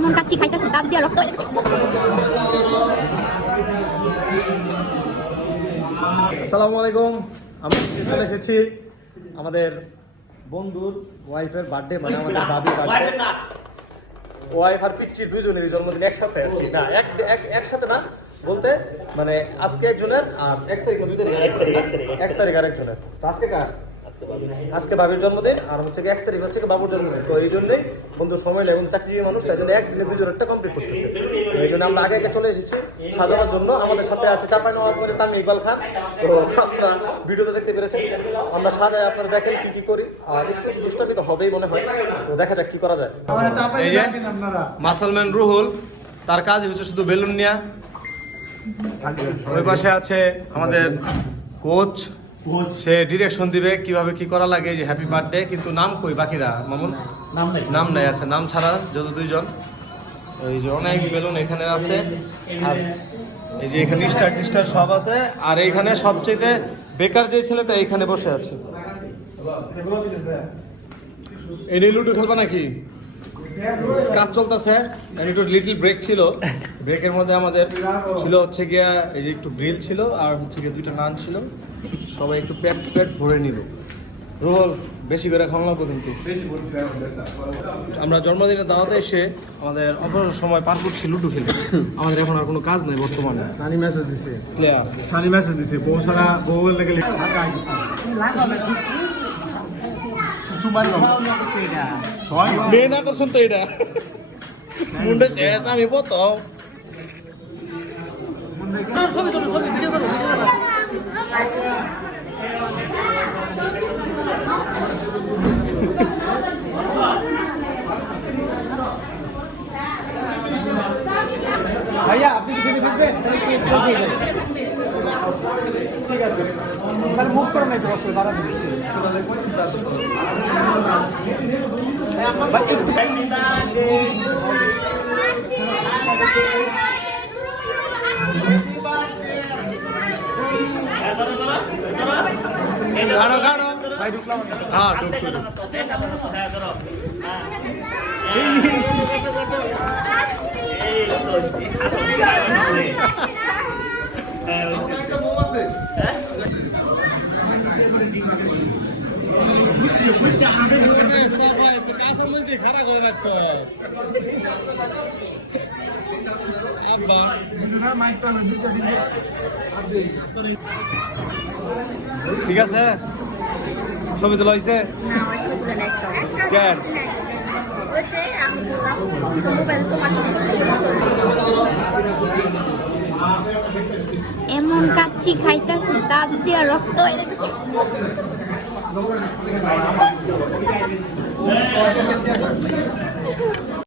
এমন কাচ্চি খাইতেছে দাঁত দিয়ে রক্ত হয়েছে। আসসালামু আলাইকুম। আমরা চলে এসেছি আমাদের বন্ধুর ওয়াইফের বার্থডে, মানে আমাদের বাবির বার্থডে। ওয়াইফ আর পিচ্চির দুজনেরই জন্মদিন একসাথে আর কি। না একসাথে না বলতে, মানে আজকে একজনের আর 1 তারিখ না 2 তারিখ, 1 তারিখ আর একজনের। তো আজকে কার? আজকে বাবির জন্মদিন, আর হচ্ছে 1 তারিখ হচ্ছে বাবুর জন্মদিন। তো এই জন্যই বন্ধু সময় নেই এবং চাকরিজীবী মানুষ, তাই জন্য একদিনে 2জনেরটা কমপ্লিট করতেছে। এই জন্য আমরা আগে চলে এসেছি সাজানোর জন্য। আমাদের সাথে আছে চাঁপাইনবাবগঞ্জের তামিম ইকবাল খান। তো আপনারা ভিডিওতে দেখতে পেরেছেন আমরা সাজাই, আপনারা দেখেন কি করি। আর একটু দুষ্টামি তো হবেই মনে হয়, তো দেখা যাক কি করা যায়। মাসলম্যান রুহুল, তার কাজ হচ্ছে শুধু বেলুন নিয়া। ওই পাশে আছে আমাদের কোচ, সে ডিরেকশন দিবে কিভাবে কি করা লাগে। যে হ্যাপি বার্থডে, কিন্তু নাম কই বাকিরা? মামুন নাম নাই। আচ্ছা, নাম ছাড়া যত 2জন। এই যে অনেক বেলুন এখানে আছে, আর এই যে এখানে স্টার সব আছে। আর এইখানে সবচেয়ে বেকার যে ছেলেটা এইখানে বসে আছে। এই লুডো খেলবা নাকি? কাজ চলতেছে, একটু লিটল ব্রেক ছিল। ব্রেকের মধ্যে আমাদের ছিল হচ্ছে গিয়া এই যে একটু গ্রিল ছিল, আর হচ্ছে গিয়ে 2টা নান ছিল। সবাই একটু পেট ভরে নিল। রোহল বেশি করে খাওয়া লাগবো কিন্তু। আমরা জন্মদিনের দাওয়াতে এসে আমাদের অপরাধ সময় পার করছি লুডো খেলে। আমাদের এখন আর কোনো কাজ নেই বর্তমানে। সানি মেসেজ দিছে, প্লেয়ার সানি মেসেজ দিছে, বউ সারা বউ লেগে মেন আকর্ষণ তো এটা। মুন্ডে শেষ আমি প্রথম। ভাইয়া আপনি কি ছবি দেখবেন? ঠিক আছে, তাহলে মুখ করে নাই তো অবশ্যই দাঁড়া দিচ্ছি। হ্যাঁ ঢুকছিল। খারাপ করে রাখছ আব্বা। ঠিক আছে, ছবি তোলা হয়েছে? এমন কাচ্চি খাইতেছে দাঁত দিয়ে রক্ত হয়েছে।